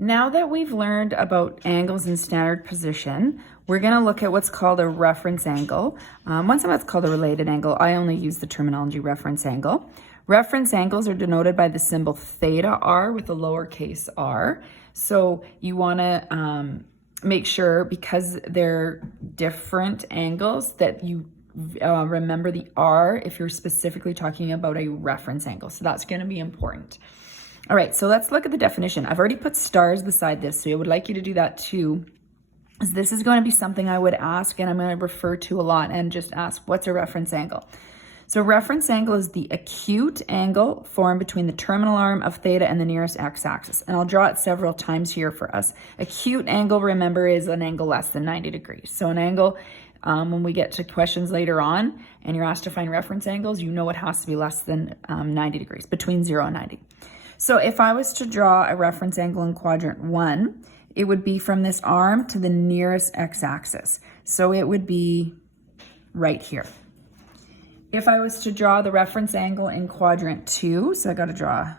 Now that we've learned about angles in standard position, we're going to look at what's called a reference angle. Once it's called a related angle, I only use the terminology reference angle. Reference angles are denoted by the symbol theta r with a lowercase r. So you want to make sure, because they're different angles, that you remember the r if you're specifically talking about a reference angle. So that's going to be important. All right, so let's look at the definition. I've already put stars beside this, so I would like you to do that too. This is going to be something I would ask, and I'm going to refer to a lot and just ask, what's a reference angle? So reference angle is the acute angle formed between the terminal arm of theta and the nearest x-axis. And I'll draw it several times here for us. Acute angle, remember, is an angle less than 90 degrees. So an angle, when we get to questions later on and you're asked to find reference angles, you know it has to be less than 90 degrees, between 0 and 90. So if I was to draw a reference angle in quadrant 1, it would be from this arm to the nearest x-axis. So it would be right here. If I was to draw the reference angle in quadrant 2, so I got to draw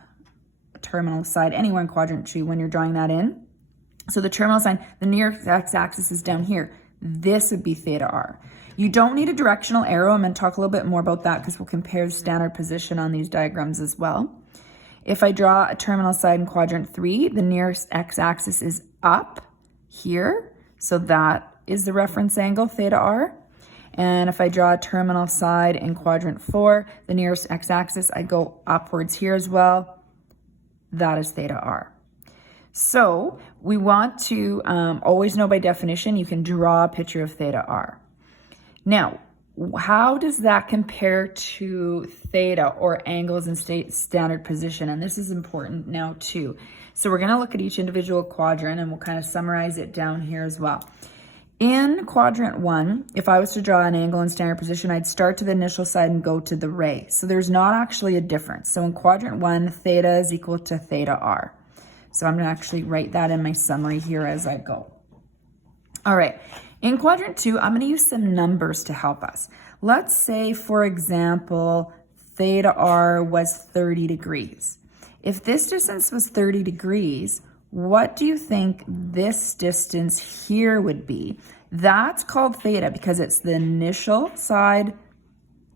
a terminal side anywhere in quadrant 2 when you're drawing that in. So the terminal side, the nearest x-axis is down here. This would be theta r. You don't need a directional arrow. I'm going to talk a little bit more about that because we'll compare the standard position on these diagrams as well. If I draw a terminal side in quadrant 3, the nearest x-axis is up here. So that is the reference angle, theta r. And if I draw a terminal side in quadrant 4, the nearest x-axis, I go upwards here as well. That is theta r. So we want to always know by definition, you can draw a picture of theta r. Now, how does that compare to theta or angles in standard position? And this is important now too. So we're going to look at each individual quadrant and we'll kind of summarize it down here as well. In quadrant 1, if I was to draw an angle in standard position, I'd start to the initial side and go to the ray. So there's not actually a difference. So in quadrant 1, theta is equal to theta r. So I'm going to actually write that in my summary here as I go. All right. In quadrant 2, I'm going to use some numbers to help us. Let's say, for example, theta r was 30 degrees. If this distance was 30 degrees, what do you think this distance here would be? That's called theta because it's the initial side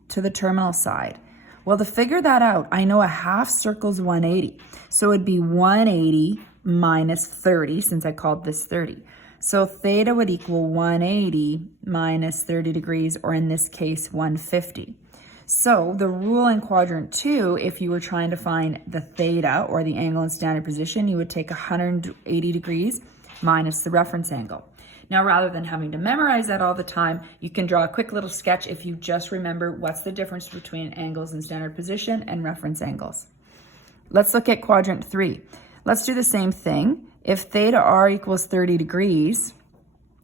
to the terminal side. Well, to figure that out, I know a half circle is 180. So it'd be 180 minus 30, since I called this 30. So theta would equal 180 minus 30 degrees, or in this case, 150. So the rule in quadrant 2, if you were trying to find the theta or the angle in standard position, you would take 180 degrees minus the reference angle. Now, rather than having to memorize that all the time, you can draw a quick little sketch if you just remember what's the difference between angles in standard position and reference angles. Let's look at quadrant 3. Let's do the same thing. If theta r equals 30 degrees,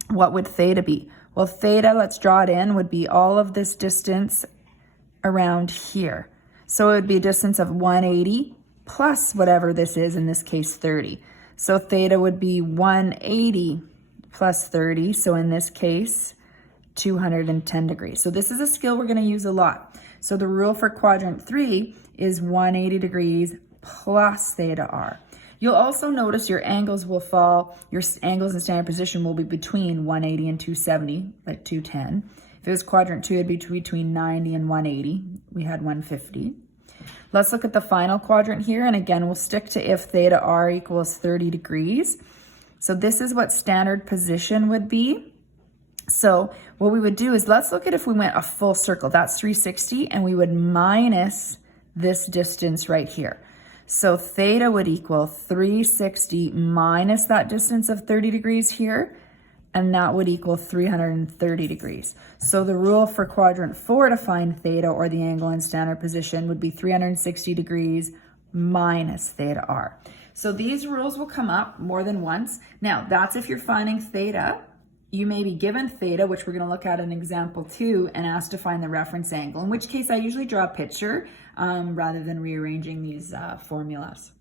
what would theta be? Well, theta, let's draw it in, would be all of this distance around here. So it would be a distance of 180 plus whatever this is, in this case 30. So theta would be 180 plus 30. So in this case, 210 degrees. So this is a skill we're going to use a lot. So the rule for quadrant 3 is 180 degrees plus theta r. You'll also notice your angles will fall, your angles in standard position will be between 180 and 270, like 210. If it was quadrant 2, it'd be between 90 and 180. We had 150. Let's look at the final quadrant here. And again, we'll stick to if theta r equals 30 degrees. So this is what standard position would be. So what we would do is, let's look at if we went a full circle. That's 360, and we would minus this distance right here. So theta would equal 360 minus that distance of 30 degrees here, and that would equal 330 degrees. So the rule for quadrant 4 to find theta or the angle in standard position would be 360 degrees minus theta r. So these rules will come up more than once. Now, that's if you're finding theta. You may be given theta, which we're going to look at in example 2, and asked to find the reference angle, in which case I usually draw a picture rather than rearranging these formulas.